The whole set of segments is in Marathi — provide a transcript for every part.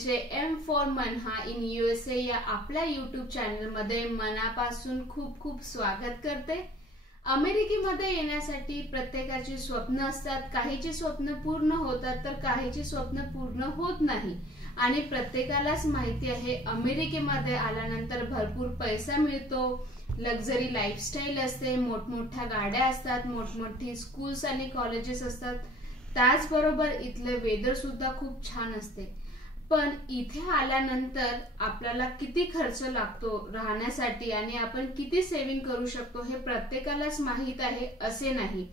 त्यांचे एम फॉर मनहा इन USA या आपल्या यूट्यूब चॅनलमध्ये मनापासून खूप खूप स्वागत करते। अमेरिकेमध्ये येण्यासाठी प्रत्येकाची स्वप्न असतात, काहीची स्वप्न पूर्ण होतात तर काहीची स्वप्न पूर्ण होत नाही। आणि प्रत्येकालाच माहिती आहे अमेरिकेमध्ये आल्यानंतर भरपूर पैसा मिळतो, लक्झरी लाईफस्टाईल असते, मोठमोठ्या गाड्या असतात, मोठमोठी स्कूल्स आणि कॉलेजेस असतात, त्याचबरोबर इथले वेदर सुद्धा खूप छान असते। पण इथे आल्यानंतर आपल्याला किती खर्च लागतो राहण्यासाठी आणि आपण किती सेव्हिंग करू शकतो हे प्रत्येकालाच माहित आहे असे नाही।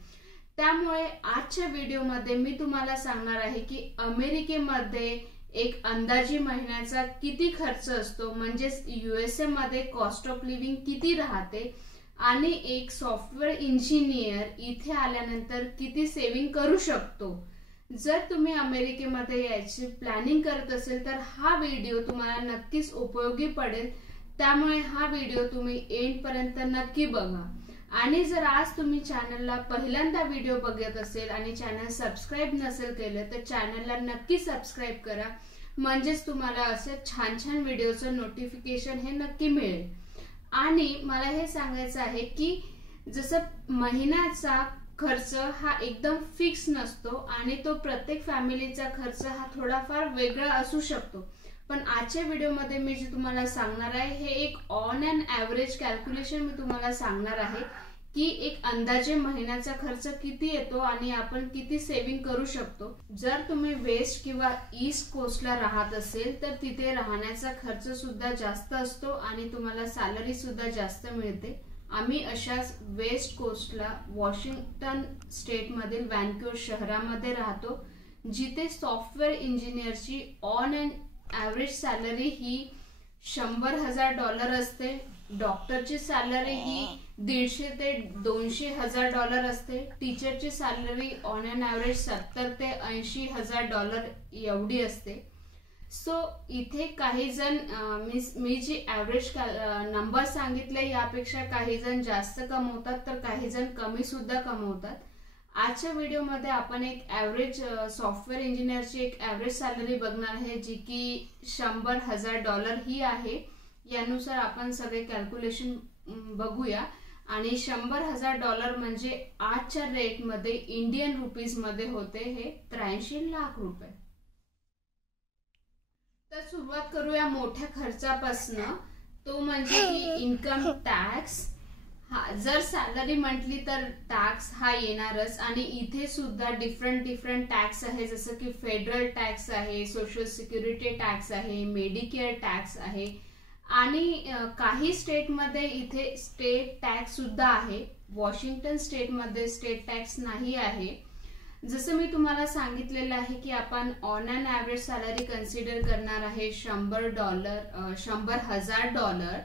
त्यामुळे आजच्या व्हिडिओमध्ये मी तुम्हाला सांगणार आहे की अमेरिकेमध्ये एक अंदाजी महिन्याचा किती खर्च असतो, म्हणजे USA मध्ये कॉस्ट ऑफ लिव्हिंग किती राहते आणि एक सॉफ्टवेअर इंजिनियर इथे आल्यानंतर किती सेव्हिंग करू शकतो। जर तुम्ही अमेरिकेमध्ये यायची प्लॅनिंग करत असेल तर हा व्हिडिओ तुम्हाला नक्कीच उपयोगी पडेल, त्यामुळे हा व्हिडिओ तुम्ही एंड पर्यंत नक्की बघा। आणि जर आज तुम्ही चॅनलला पहिल्यांदा व्हिडिओ बघत असेल आणि चॅनल सबस्क्राइब नसेल केलं तर चॅनलला नक्की सबस्क्राइब करा, म्हणजेच तुम्हाला असे छान छान व्हिडिओचं नोटिफिकेशन हे नक्की मिळेल। आणि मला हे सांगायचं आहे की जसं महिन्याचा खर्च हा एकदम फिक्स नसतो आणि तो प्रत्येक फॅमिलीचा खर्च हा थोडाफार वेगळा असू शकतो, पण आजच्या व्हिडिओमध्ये मी जे तुम्हाला सांगणार आहे हे एक ऑन अँड ॲव्हरेज कॅल्क्युलेशन मी तुम्हाला सांगणार आहे की एक अंदाजे महिन्याचा खर्च किती येतो आणि आपण किती सेव्हिंग करू शकतो। जर तुम्ही वेस्ट किंवा ईस्ट कोस्टला राहत असेल तर तिथे राहण्याचा खर्च सुद्धा जास्त असतो आणि तुम्हाला सॅलरी सुद्धा जास्त मिळते। आम्ही अशाच वेस्ट कोस्टला वॉशिंग्टन स्टेट मधील व्हॅनक्युअर शहरामध्ये राहतो, जिथे सॉफ्टवेअर इंजिनियरची ऑन अँड ॲव्हरेज सॅलरी ही $100,000 असते। डॉक्टरची सॅलरी ही $150,000 ते $200,000 असते। टीचरची सॅलरी ऑन अँड ॲव्हरेज $70,000 ते $80,000 एवढी असते। सो इथे काही जण मी जी ॲव्हरेज नंबर सांगितले यापेक्षा काही जण जास्त कमवतात तर काही जण कमी सुद्धा कमवतात। आजच्या व्हिडिओमध्ये आपण एक ॲव्हरेज सॉफ्टवेअर इंजिनियरची एक ॲव्हरेज सॅलरी बघणार आहे, जी की $100,000 ही आहे। यानुसार आपण सगळे कॅल्क्युलेशन बघूया। आणि $100,000 म्हणजे आजच्या रेटमध्ये इंडियन रुपीज मध्ये होते हे 83 लाख रुपये। तर सुरुवात करूया मोठ्या खर्चापासून, तो म्हणजे की इन्कम टॅक्स। जर सॅलरी म्हटली तर टॅक्स हा येणारच आणि इथे सुद्धा डिफरंट टॅक्स आहे, जसं की फेडरल टॅक्स आहे, सोशल सिक्युरिटी टॅक्स आहे, मेडिकेअर टॅक्स आहे आणि काही स्टेटमध्ये इथे स्टेट टॅक्स सुद्धा आहे। वॉशिंग्टन स्टेटमध्ये स्टेट टॅक्स नाही आहे। जसं मी तुम्हाला सांगितलेलं आहे की आपण on and average salary consider करणार आहे $100,000।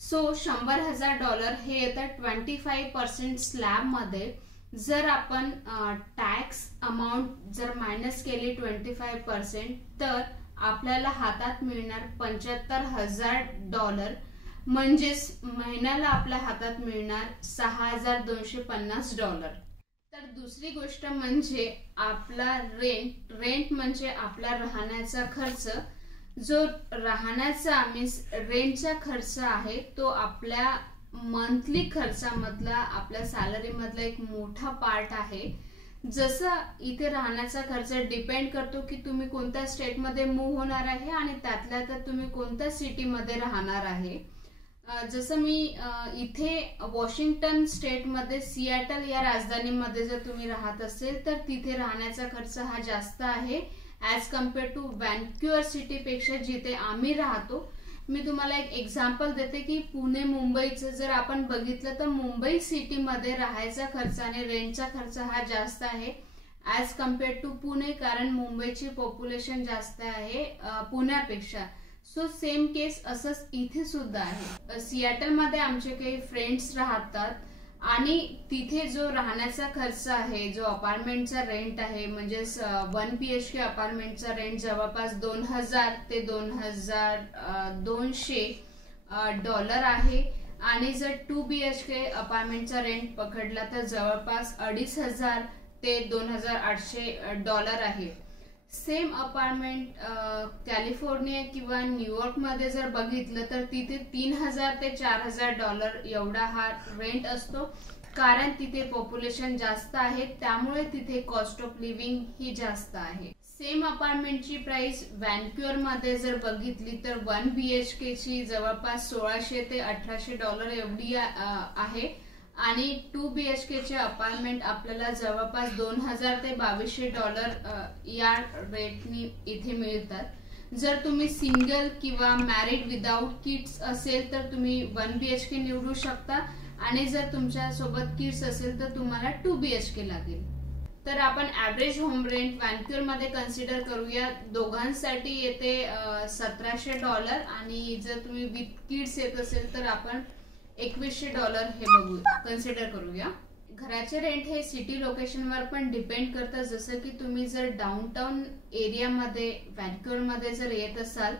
सो $100,000 हे येतं 25% स्लॅब मध्ये। जर आपण टॅक्स अमाऊंट जर मायनस केली 25% तर आपल्याला हातात मिळणार $75,000, म्हणजेच महिन्याला आपल्या हातात मिळणार $6,250। तर दुसरी गोष्ट म्हणजे आपला रेंट म्हणजे आपला राहण्याचा खर्च। जो राहण्याचा मीन्स रेंटचा खर्च आहे तो आपल्या मंथली खर्चामधला आपल्या सॅलरी मधला एक मोठा पार्ट आहे। जसं इथे राहण्याचा खर्च डिपेंड करतो की तुम्ही कोणत्या स्टेटमध्ये मूव्ह होणार आहे आणि त्यातल्या त्यात तुम्ही कोणत्या सिटीमध्ये राहणार आहे। जसं मी इथे वॉशिंग्टन स्टेटमध्ये सिएटल या राजधानीमध्ये जर तुम्ही राहत असेल तर तिथे राहण्याचा खर्च हा जास्त आहे ॲज कम्पेअर टू व्हॅनक्युअर सिटीपेक्षा जिथे आम्ही राहतो। मी तुम्हाला एक एक्झाम्पल देते की पुणे मुंबईचं जर आपण बघितलं तर मुंबई सिटीमध्ये राहायचा खर्च आणि रेंटचा खर्च हा जास्त आहे ॲज कम्पेअर टू पुणे, कारण मुंबईची पॉप्युलेशन जास्त आहे पुण्यापेक्षा। सो सेम केस असंच इथे सुद्धा आहे। सिएटलमध्ये आमचे काही फ्रेंड्स राहतात आणि तिथे जो राहण्याचा खर्च आहे, जो अपार्टमेंटचा रेंट आहे, म्हणजे 1 BHK अपार्टमेंटचा रेंट जवळपास $2,000 ते $2,200 आहे आणि जर 2 BHK अपार्टमेंटचा रेंट पकडला तर जवळपास $2,500 ते $2,800 आहे। सेम अपार्टमेंट कॅलिफोर्निया किंवा न्यूयॉर्क मध्ये जर बघितलं तर तिथे $3000 ते $4000 एवढा हा रेंट असतो, कारण तिथे पॉप्युलेशन जास्त आहे, त्यामुळे तिथे कॉस्ट ऑफ लिव्हिंग ही जास्त आहे. सेम अपार्टमेंटची प्राइस व्हॅन्क्युअर मध्ये जर बघितली तर 1 BHK ची जवळपास $1600 ते $1800 एवढी आहे आणि 2 BHK चे अपार्टमेंट आपल्याला जवळपास $2000 ते $2200 या रेटनी इथे मिळतात. जर तुम्ही सिंगल किंवा मॅरिड विदाउट किड्स असेल तर तुम्ही 1 BHK निवडू शकता आणि जर तुमच्या सोबत किड्स असेल तर तुम्हाला 2 BHK लागेल. तर आपण ऍव्हरेज होम रेंट व्हॅन्क्युअर मध्ये कन्सिडर करूया. दोघांसाठी येते $1700 आणि जर तुम्ही विथ किड्स येत असेल तर आपण $2100 हे बघू कन्सिडर करूया. घराचे रेंट हे सिटी लोकेशनवर पण डिपेंड करतं. जसं की तुम्ही जर डाऊनटाउन एरियामध्ये व्हॅन्क्युअर मध्ये जर येत असाल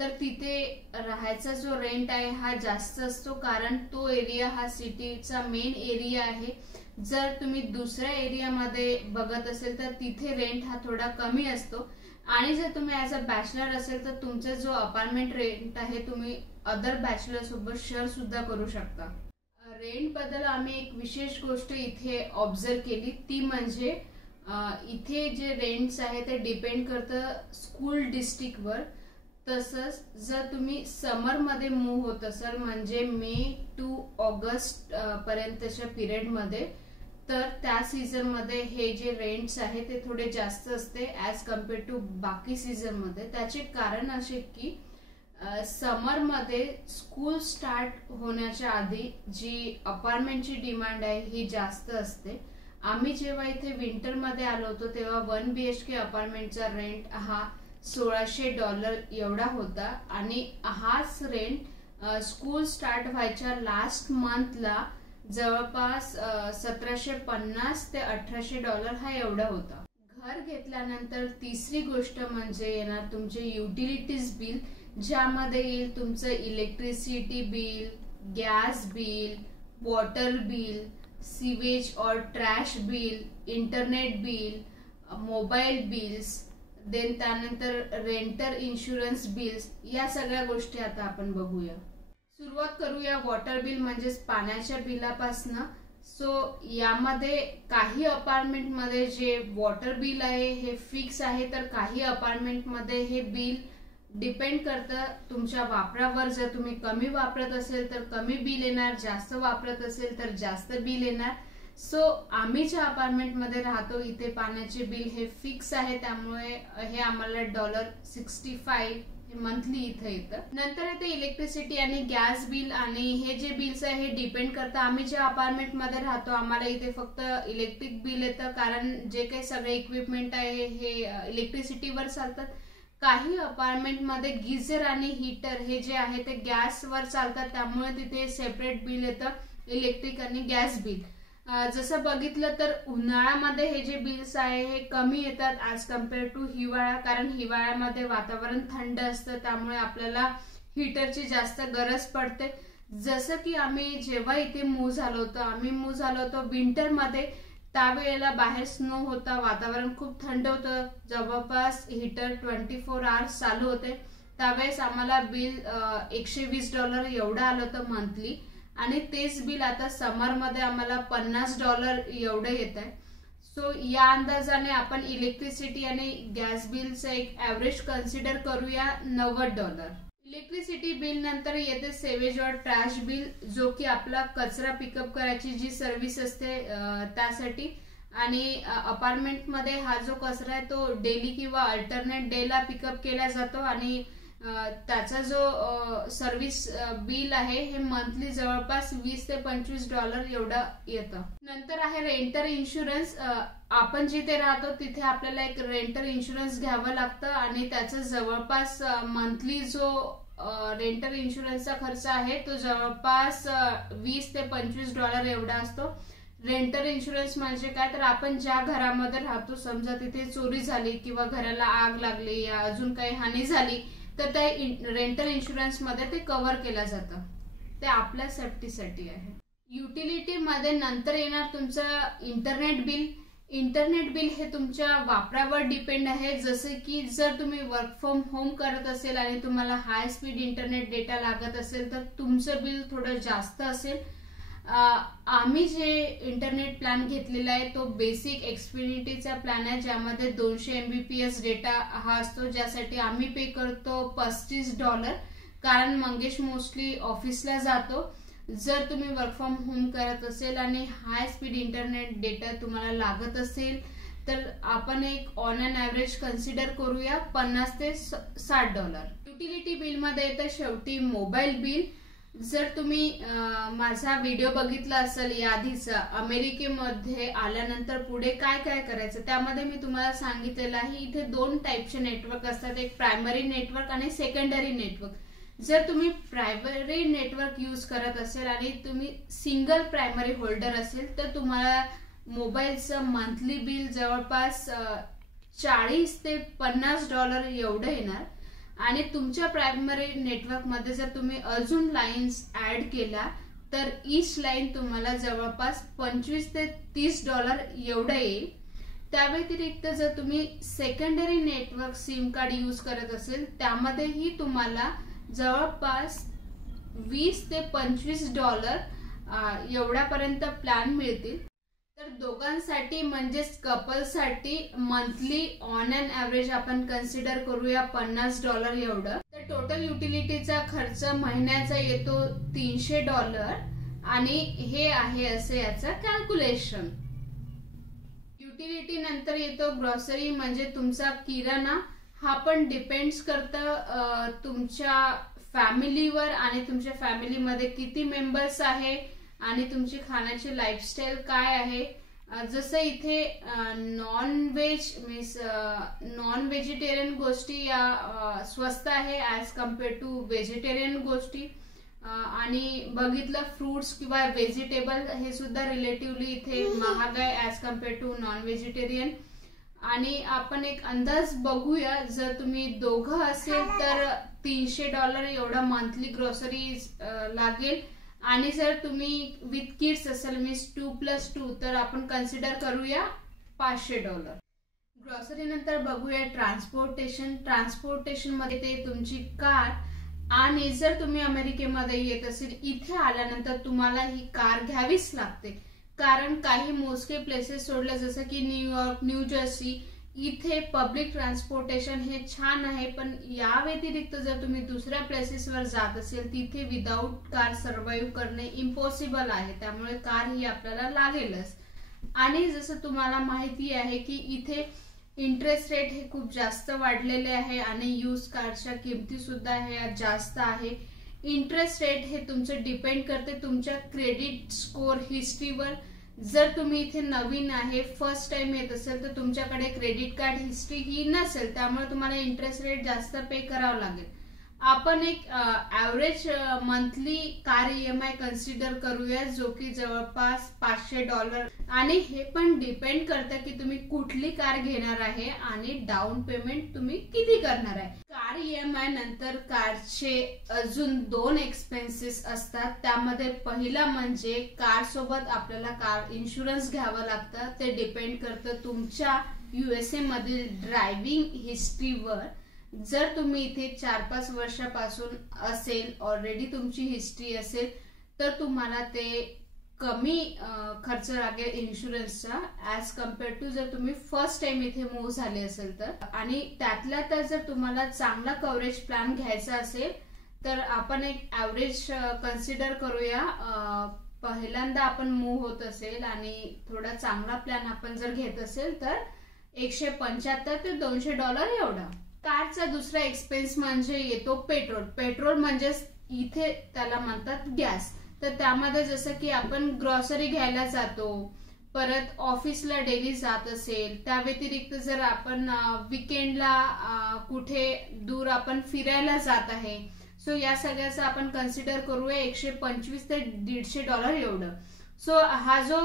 तर तिथे राहायचा जो रेंट आहे हा जास्त असतो, कारण तो एरिया हा सिटीचा मेन एरिया आहे. जर तुम्ही दुसऱ्या एरियामध्ये बघत असेल तर तिथे रेंट हा थोडा कमी असतो. आणि जर तुम्ही ऍज अ बॅचलर असेल तर तुमचा जो अपार्टमेंट रेंट आहे तुम्ही अदर बॅचलर सोबत शेअर सुद्धा करू शकता. रेंट बद्दल आम्ही एक विशेष गोष्ट इथे ऑब्झर्व केली, ती म्हणजे इथे जे रेंट्स आहे ते डिपेंड करतं स्कूल डिस्ट्रिक्टवर. तसंच जर तुम्ही समर मध्ये मूव्ह होत असाल म्हणजे मे टू ऑगस्ट पर्यंतच्या पिरियड मध्ये, तर त्या सीझन मध्ये हे जे रेंट्स आहे ते थोडे जास्त असते ऍज कम्पेअर टू बाकी सीझन मध्ये. त्याचे कारण असे की समर मध्ये स्कूल स्टार्ट होण्याच्या आधी जी अपार्टमेंटची डिमांड आहे ही जास्त असते. आम्ही जेव्हा इथे विंटर मध्ये आलो होतो तेव्हा 1 BHK अपार्टमेंटचा रेंट हा $1600 एवढा होता आणि हाच रेंट स्कूल स्टार्ट व्हायच्या लास्ट मंथला जवळपास $1750 ते $1800 हा एवढा होता. घर घेतल्यानंतर तिसरी गोष्ट म्हणजे येणार तुमचे युटिलिटीज बिल, ज्यामध्ये येईल तुमचं electricity bill, gas bill, water bill, sewage और trash bill, internet bill, mobile bills, then त्यानंतर रेंटर इन्शुरन्स बिल्स. या सगळ्या गोष्टी आता आपण बघूया. सुरुवात करूया वॉटर बिल म्हणजेच पाण्याच्या बिलापासून. सो यामध्ये काही अपार्टमेंट मध्ये जे वॉटर बिल आहे हे फिक्स आहे, तर काही अपार्टमेंट मध्ये हे बिल डिपेंड करतं तुमच्या वापरावर. जर तुम्ही कमी वापरत असेल तर कमी बिल येणार, जास्त वापरत असेल तर जास्त बिल येणार. सो आम्ही ज्या अपार्टमेंट मध्ये राहतो इथे पाण्याचे बिल हे फिक्स आहे, त्यामुळे हे आम्हाला $65 मंथली इथे येतं. नंतर येते इलेक्ट्रिसिटी आणि गॅस बिल, आणि हे जे बिल्स आहे हे डिपेंड करतं. आम्ही ज्या अपार्टमेंट मध्ये राहतो आम्हाला इथे फक्त इलेक्ट्रिक बिल येतं, कारण जे काही सगळे इक्विपमेंट आहे हे इलेक्ट्रिसिटीवर चालतात. काही अपार्टमेंट मध्ये गिझर आणि हीटर हे जे आहे ते गॅसवर चालतात, त्यामुळे तिथे सेपरेट बिल येतं इलेक्ट्रिक आणि गॅस बिल. जसं बघितलं तर उन्हाळ्यामध्ये हे जे बिल्स आहे हे कमी येतात ऍज कम्पेअर टू हिवाळा, कारण हिवाळ्यामध्ये वातावरण थंड असतं त्यामुळे आपल्याला हीटरची जास्त गरज पडते. जसं की आम्ही जेव्हा इथे मूव्ह झालो होतो विंटरमध्ये, त्यावेळेला बाहेर स्नो होता, वातावरण खूप थंड होतं, जवळपास हीटर 24 आवर्स चालू होते. त्यावेळेस आम्हाला बिल $120 एवढं आलं होतं मंथली, आणि तेच बिल आता समर मध्ये आम्हाला $50 एवढं येत आहे. सो या अंदाजाने आपण इलेक्ट्रिसिटी आणि गॅस बिलचं एक ऍव्हरेज कन्सिडर करूया $90. इलेक्ट्रिसिटी बिल नंतर येते सेवेज और ट्रॅश बिल, जो की आपला कचरा पिकअप करायची जी सर्व्हिस असते त्यासाठी. आणि अपार्टमेंट मध्ये हा जो कचरा आहे तो डेली किंवा अल्टरनेट डेला पिकअप केला जातो, आणि त्याचा जो सर्व्हिस बिल आहे हे मंथली जवळपास $20 ते $25 एवढं येतं. नंतर आहे रेंटर इन्शुरन्स. आपण जिथे राहतो तिथे आपल्याला एक रेंटर इन्शुरन्स घ्यावं लागतं, आणि त्याचा जवळपास मंथली जो रेंटर इन्शुरन्सचा खर्च आहे तो जवळपास $20 ते $25 एवढा असतो. रेंटर इन्शुरन्स म्हणजे काय, तर आपण ज्या घरामध्ये राहतो समजा तिथे चोरी झाली किंवा घराला आग लागली या अजून काही हानी झाली तर त्या रेंटल इन्शुरन्स मध्ये ते कव्हर केलं जातं, ते आपल्या सेफ्टीसाठी आहे. युटिलिटी मध्ये नंतर येणार तुमचं इंटरनेट बिल. इंटरनेट बिल हे तुमच्या वापरावर डिपेंड आहे. जसे की जर तुम्ही वर्क फ्रॉम होम करत असेल आणि तुम्हाला हाय स्पीड इंटरनेट डेटा लागत असेल तर तुमचं बिल थोडं जास्त असेल. आम्ही जे इंटरनेट प्लॅन घेतलेला आहे तो बेसिक एक्सफिनिटीचा प्लॅन आहे, ज्यामध्ये 200 MBPS डेटा हा असतो, ज्यासाठी आम्ही पे करतो $35. कारण मंगेश मोस्टली ऑफिसला जातो. जर तुम्ही वर्क फ्रॉम होम करत असेल आणि हाय स्पीड इंटरनेट डेटा तुम्हाला लागत असेल तर आपण एक ऑन अन ॲव्हरेज कन्सिडर करूया $50 ते $60. युटिलिटी बिलमध्ये येतं शेवटी मोबाईल बिल. जर तुम्ही माझा व्हिडिओ बघितला असेल याआधीचा अमेरिकेमध्ये आल्यानंतर पुढे काय काय करायचं, त्यामध्ये मी तुम्हाला सांगितलेलं आहे इथे 2 टाईपचे नेटवर्क असतात, एक प्रायमरी नेटवर्क आणि सेकंडरी नेटवर्क. जर तुम्ही प्रायमरी नेटवर्क यूज करत असेल आणि तुम्ही सिंगल प्रायमरी होल्डर असेल तर तुम्हाला मोबाईलचं मंथली बिल जवळपास $40 ते $50 एवढं येणार. आणि तुमच्या प्रायमरी नेटवर्क मध्ये जर तुम्ही अजून लाईन्स ऍड केला तर ईच लाईन तुम्हाला जवळपास $25 ते $30 एवढं येईल. त्या व्यतिरिक्त जर तुम्ही secondary network SIM card use करत असेल त्यामध्येही तुम्हाला जवळपास $20 ते $25 एवढ्यापर्यंत प्लॅन मिळतील. तर दोघांसाठी म्हणजेच कपलसाठी मंथली ऑन अन ॲव्हरेज आपण कन्सिडर करूया $50 एवढं. तर टोटल युटिलिटीचा खर्च महिन्याचा येतो $300 आणि हे आहे असं याचं कॅल्क्युलेशन. युटिलिटी नंतर येतो ग्रॉसरी म्हणजे तुमचा किराणा. हा पण डिपेंड्स करतं तुमच्या फॅमिलीवर आणि तुमच्या फॅमिलीमध्ये किती मेंबर्स आहे आणि तुमची खाण्याची लाईफस्टाईल काय आहे. जसं इथे नॉन व्हेजिटेरियन गोष्टी या स्वस्त आहे ॲज कम्पेअर टू व्हेजिटेरियन गोष्टी. आणि बघितलं फ्रुट्स किंवा व्हेजिटेबल हे सुद्धा रिलेटिव्हली इथे महाग आहे as compare to non vegetarian. आणि आपण एक अंदाज बघूया, जर तुम्ही दोघं असेल तर $300 एवढा मंथली ग्रोसरी लागेल. आणि जर तुम्ही विथ किड्स असेल मीन्स 2+2 तर आपण कन्सिडर करूया $500. ग्रॉसरी नंतर बघूया ट्रान्सपोर्टेशन. ट्रान्सपोर्टेशन मध्ये ते तुमची कार. आणि जर तुम्ही अमेरिकेमध्ये येत असेल इथे आल्यानंतर तुम्हाला ही कार घ्यावीच लागते, कारण काही मोजके प्लेसेस सोडले जसं की न्यूयॉर्क, न्यू जर्सी इथे पब्लिक ट्रान्सपोर्टेशन हे छान आहे. पण या व्यतिरिक्त जर तुम्ही दुसऱ्या प्लेसेसवर जात असेल तिथे विदाऊट कार सर्व्हाइव्ह करणे इम्पॉसिबल आहे, त्यामुळे कार ही आपल्याला लागेलच. आणि जसं तुम्हाला माहिती आहे की इथे इंटरेस्ट रेट हे खूप जास्त वाढलेले आहे आणि यूज कारच्या किमती सुद्धा हे जास्त आहे. इंटरेस्ट रेट हे तुमचं डिपेंड करते तुमच्या क्रेडिट स्कोर हिस्ट्रीवर. जर तुम्ही इथे नवीन आहे, फर्स्ट टाइम येत असेल तर तुमच्याकडे क्रेडिट कार्ड हिस्ट्री ही नसेल, त्यामुळे तुम्हाला इंटरेस्ट रेट जास्त पे करावं लागेल. आपण एक average monthly car EMI consider करूया जो की जवळपास $500. आणि हे पण डिपेंड करतं की तुम्ही कुठली कार घेणार आहे आणि डाऊन पेमेंट तुम्ही किती करणार आहे. कार EMI नंतर कारचे अजून 2 एक्सपेन्सेस असतात. त्यामध्ये पहिला म्हणजे कार सोबत आपल्याला कार इन्शुरन्स घ्यावं लागतं. ते डिपेंड करतं तुमच्या USA मधील ड्रायव्हिंग हिस्ट्रीवर. जर तुम्ही इथे 4-5 वर्षापासून असेल, ऑलरेडी तुमची हिस्ट्री असेल तर तुम्हाला ते कमी खर्च लागेल इन्शुरन्सचा ॲज कम्पेअर टू जर तुम्ही फर्स्ट टाइम इथे मूव्ह झाले असेल तर. आणि त्यातल्या तर जर तुम्हाला चांगला कव्हरेज प्लॅन घ्यायचा असेल तर आपण एक ॲव्हरेज कन्सिडर करूया. पहिल्यांदा आपण मूव्ह होत असेल आणि थोडा चांगला प्लॅन आपण जर घेत असेल तर $175 ते $200 एवढा. कारचा दुसरा एक्सपेन्स म्हणजे येतो पेट्रोल. पेट्रोल म्हणजे इथे त्याला म्हणतात गॅस. तर त्यामध्ये जसं की आपण ग्रॉसरी घ्यायला जातो, परत ऑफिसला डेली जात असेल, त्या व्यतिरिक्त जर आपण विकेंडला कुठे दूर आपण फिरायला जात आहे, सो या सगळ्याचं आपण कन्सिडर करूया $125 ते $150 एवढं. सो हा जो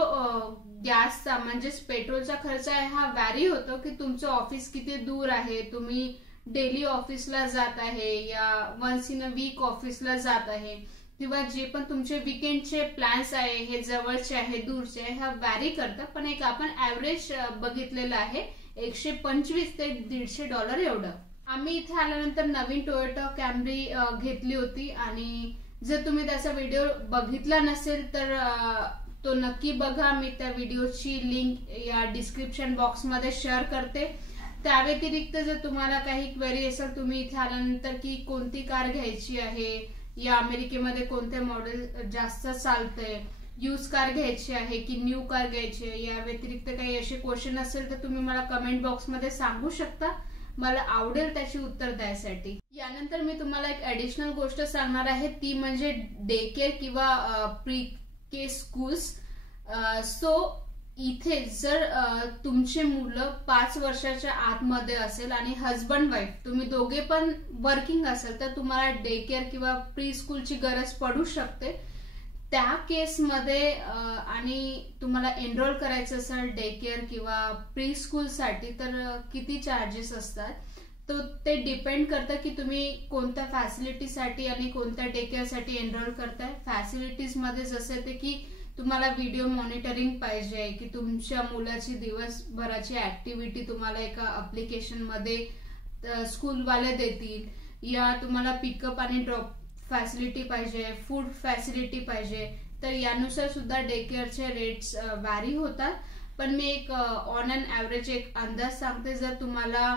गॅसचा म्हणजेच पेट्रोलचा खर्च आहे हा व्हॅरी होतो की तुमचं ऑफिस किती दूर आहे, तुम्ही डेली ऑफिसला जात आहे या वन्स इन अ वीक ऑफिसला जात आहे, किंवा जे पण तुमचे वीकेंडचे प्लॅन्स आहे, हे जवळचे आहे दूरचे आहे, हा वॅरी करतं. पण एक आपण ऍव्हरेज बघितलेलं आहे $125 ते $150 एवढं. आम्ही इथे आल्यानंतर नवीन टोयोटा कॅम्री घेतली होती आणि जर तुम्ही त्याचा व्हिडिओ बघितला नसेल तर तो नक्की बघा. मी त्या व्हिडिओची लिंक या डिस्क्रिप्शन बॉक्स मध्ये शेअर करते. त्या व्यतिरिक्त जर तुम्हाला काही क्वेरी असेल तुम्ही इथे आल्यानंतर की कोणती कार घ्यायची आहे, या अमेरिकेमध्ये कोणते मॉडेल जास्त चालतंय, यूज कार घ्यायची आहे की न्यू कार घ्यायची आहे, या व्यतिरिक्त काही असे क्वेश्चन असेल तर तुम्ही मला कमेंट बॉक्स मध्ये सांगू शकता. मला आवडेल त्याची उत्तर द्यायसाठी. यानंतर मी तुम्हाला एक ऍडिशनल गोष्ट सांगणार आहे, ती म्हणजे डे केअर किंवा प्री के स्कूल्स. सो इथे जर तुमचे मुलं 5 वर्षाच्या आतमध्ये असेल आणि हजबंड वाईफ तुम्ही दोघे पण वर्किंग असेल तर तुम्हाला डे केअर किंवा प्री स्कूलची गरज पडू शकते. त्या केसमध्ये आणि तुम्हाला एनरोल करायचं असेल डे केअर किंवा प्री स्कूल साठी तर किती चार्जेस असतात तो ते डिपेंड करतं की तुम्ही कोणत्या फॅसिलिटीसाठी आणि कोणत्या डे केअर साठी एनरोल करताय. फॅसिलिटीज मध्ये जसे ते की तुम्हाला व्हिडिओ मॉनिटरिंग पाहिजे, की तुमच्या मुलाची दिवसभराची ऍक्टिव्हिटी तुम्हाला एका अप्लिकेशन मध्ये स्कूलवाले देतील, या तुम्हाला पिकअप आणि ड्रॉप फॅसिलिटी पाहिजे, फूड फॅसिलिटी पाहिजे. तर यानुसार सुद्धा डे केअरचे रेट्स वॅरी होतात. पण मी एक ऑन अन ऍव्हरेज एक अंदाज सांगते. जर तुम्हाला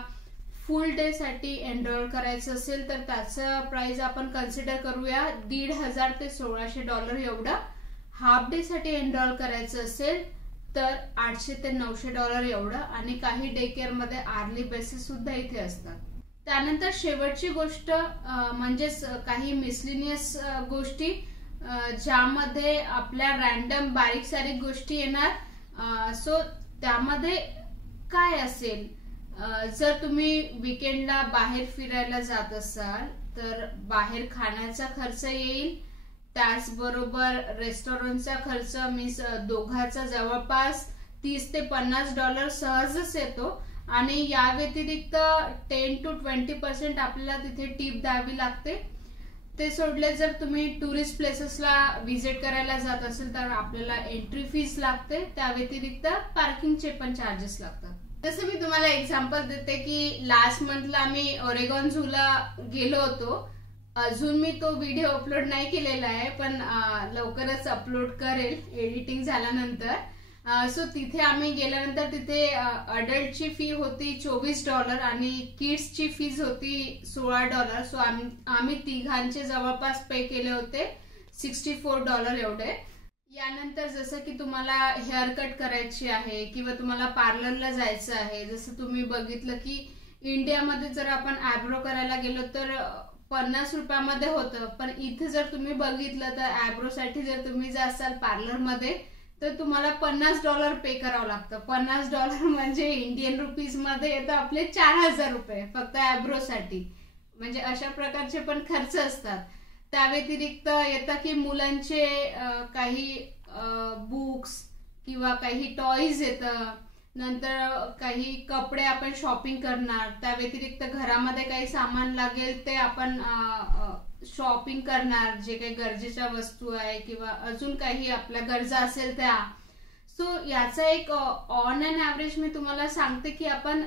फुल डे साठी एनरोल करायचं असेल तर त्याचं प्राइस आपण कन्सिडर करूया $1,500 ते $1,600 एवढं. हाफ डे साठी एनरोल करायचं असेल तर $800 ते $900 एवढं. आणि काही डे केअर मध्ये आर्ली बेसिस सुद्धा इथे असतात. त्यानंतर शेवटची गोष्ट म्हणजेच काही मिसलिनियस गोष्टी ज्यामध्ये आपल्या रॅन्डम बारीक सारीक गोष्टी येणार. सो त्यामध्ये काय असेल, जर तुम्ही वीकेंडला बाहेर फिरायला जात असाल तर बाहेर खाण्याचा खर्च येईल, त्याचबरोबर रेस्टॉरंटचा खर्च मीन्स दोघांचा जवळपास $30 ते $50 सहजच येतो. आणि या व्यतिरिक्त 10 to 20% आपल्याला तिथे टिप द्यावी लागते. ते सोडले जर तुम्ही टुरिस्ट प्लेसेसला व्हिजिट करायला जात असेल तर आपल्याला एंट्री फीस लागते. त्या व्यतिरिक्त पार्किंगचे पण चार्जेस लागतात. जसं मी तुम्हाला एक्झाम्पल देते की लास्ट मंथला आम्ही ओरेगॉन झूला गेलो होतो. अजून मी तो व्हिडिओ अपलोड नाही केलेला आहे पण लवकरच अपलोड करेल एडिटिंग झाल्यानंतर. सो तिथे आम्ही गेल्यानंतर तिथे अडल्टची फी होती $24 आणि किड्सची फीज होती $16. सो आम्ही तिघांचे जवळपास पे केले होते $64 एवढे. यानंतर जसं की तुम्हाला हेअर कट करायची आहे किंवा तुम्हाला पार्लरला जायचं आहे, जसं तुम्ही बघितलं की इंडियामध्ये जर आपण आयब्रो करायला गेलो तर $50 मध्ये होतं. पण इथे जर तुम्ही बघितलं तर आयब्रो साठी जर तुम्ही जासाल पार्लरमध्ये तर तुम्हाला $50 पे करावं लागतं. $50 म्हणजे इंडियन रुपीज मध्ये येतं आपले $4,000 फक्त आयब्रो साठी. म्हणजे अशा प्रकारचे पण खर्च असतात. त्या व्यतिरिक्त येतं की मुलांचे काही बुक्स किंवा काही टॉयज येतं, नंतर काही कपडे आपण शॉपिंग करणार, त्या व्यतिरिक्त घरामध्ये काही सामान लागेल ते आपण शॉपिंग करणार, जे काही गरजेच्या वस्तू आहे किंवा अजून काही आपल्या गरजा असेल त्या. सो याचा एक ऑन अन ऍव्हरेज मी तुम्हाला सांगते की आपण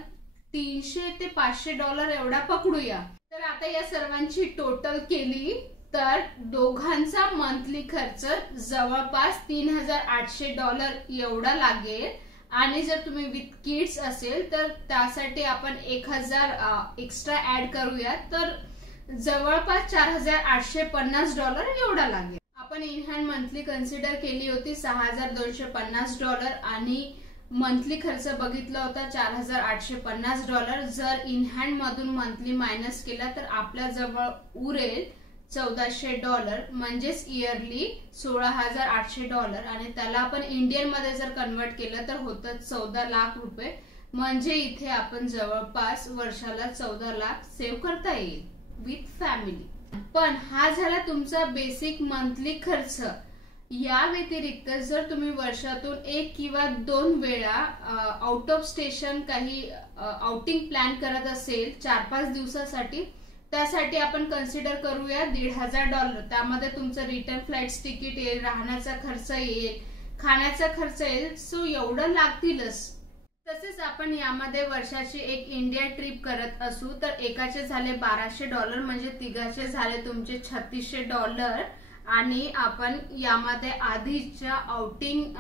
$300 ते $500 एवढा पकडूया. तर आता या सर्वांची टोटल केली तर दोघांचा मंथली खर्च जवळपास $3,800 एवढा लागेल. आणि जर तुम्ही विथ किड्स असेल तर त्यासाठी आपण 1,000 एक्स्ट्रा ऍड करूया तर जवळपास $4,850 एवढा लागेल. आपण इन हँड मंथली कन्सिडर केली होती $6,250 आणि मंथली खर्च बघितला होता $4,850. जर इन हँड मधून मंथली मायनस केला तर आपल्या जवळ उरेल $1,400 म्हणजेच इयरली $16,800. आणि त्याला आपण इंडियन मध्ये जर कन्वर्ट केलं तर होतं ₹14 लाख. म्हणजे इथे आपण जवळपास वर्षाला 14 लाख सेव्ह करता येईल विथ फॅमिली. पण हा झाला तुमचा बेसिक मंथली खर्च. या व्यतिरिक्त जर तुम्ही वर्षातून 1 किंवा 2 वेळा आउट ऑफ स्टेशन काही आउटिंग प्लॅन करत असेल 4-5 दिवसासाठी त्यासाठी आपण कन्सिडर करूया $1,500. त्यामध्ये तुमचं रिटर्न फ्लाइट्स तिकीट येईल, राहण्याचा खर्च येईल, खाण्याचा खर्च येईल, सो एवढं लागतीलच. तसेच आपण यामध्ये वर्षाची एक इंडिया ट्रिप करत असू तर एकाचे झाले $1,200, म्हणजे तिघाचे झाले तुमचे $3,600. आणि आपण यामध्ये आधीच्या आउटिंग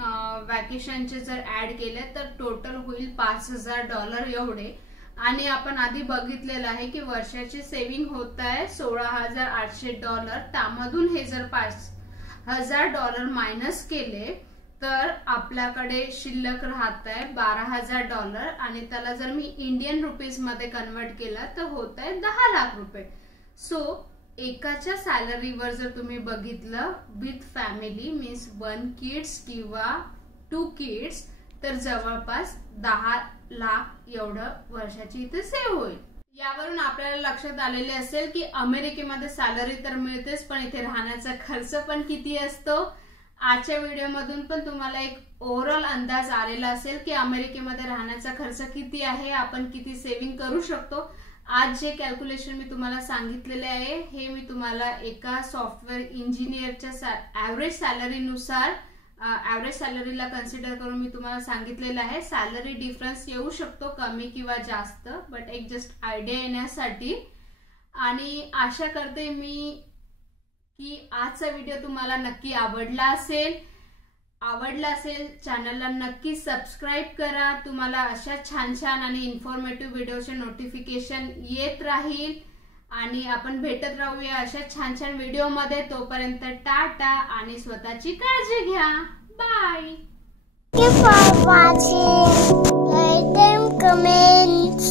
वॅकेशनचे जर ऍड केले तर टोटल होईल $5,000 एवढे. आणि आपण आधी बघितलेलं आहे की वर्षाची सेव्हिंग होत आहे $16,800. त्यामधून हे जर $5,000 मायनस केले तर आपल्याकडे शिल्लक राहत आहे $12,000. आणि त्याला जर मी इंडियन रुपीज मध्ये कन्वर्ट केला तर होत आहे 10 लाख रुपये. सो एकाच्या सॅलरीवर जर तुम्ही बघितलं विथ फॅमिली मीन्स 1 किड्स किंवा 2 किड्स तर जवळपास 10 लाख एवढं वर्षाची इथे सेव्ह होईल. यावरून आपल्याला लक्षात आलेले असेल की अमेरिकेमध्ये सॅलरी तर मिळतेच, पण इथे राहण्याचा खर्च पण किती असतो. आजच्या व्हिडिओमधून पण तुम्हाला एक ओव्हरऑल अंदाज आलेला असेल की अमेरिकेमध्ये राहण्याचा खर्च किती आहे, आपण किती सेव्हिंग करू शकतो. आज जे कॅल्क्युलेशन मी तुम्हाला सांगितलेले आहे हे मी तुम्हाला एका सॉफ्टवेअर इंजिनियरच्या ऍव्हरेज सॅलरीनुसार ऍव्हरेज सॅलरीला कन्सिडर करून मी तुम्हाला सांगितलेलं आहे. सॅलरी डिफरन्स येऊ शकतो कमी किंवा जास्त, बट एक जस्ट आयडिया येण्यासाठी. आणि आशा करते मी की आजचा व्हिडिओ तुम्हाला नक्की आवडला असेल. चॅनलला नक्की सबस्क्राईब करा. तुम्हाला अशा छान छान आणि इन्फॉर्मेटिव्ह व्हिडिओचे नोटिफिकेशन येत राहील. आणि आपण भेटत राहूया अशा छान छान व्हिडिओमध्ये. तोपर्यंत टाटा आणि स्वतःची काळजी घ्या. Bye. Thank you for watching. Like and comment.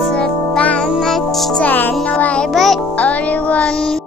Subscribe my channel. Bye bye everyone.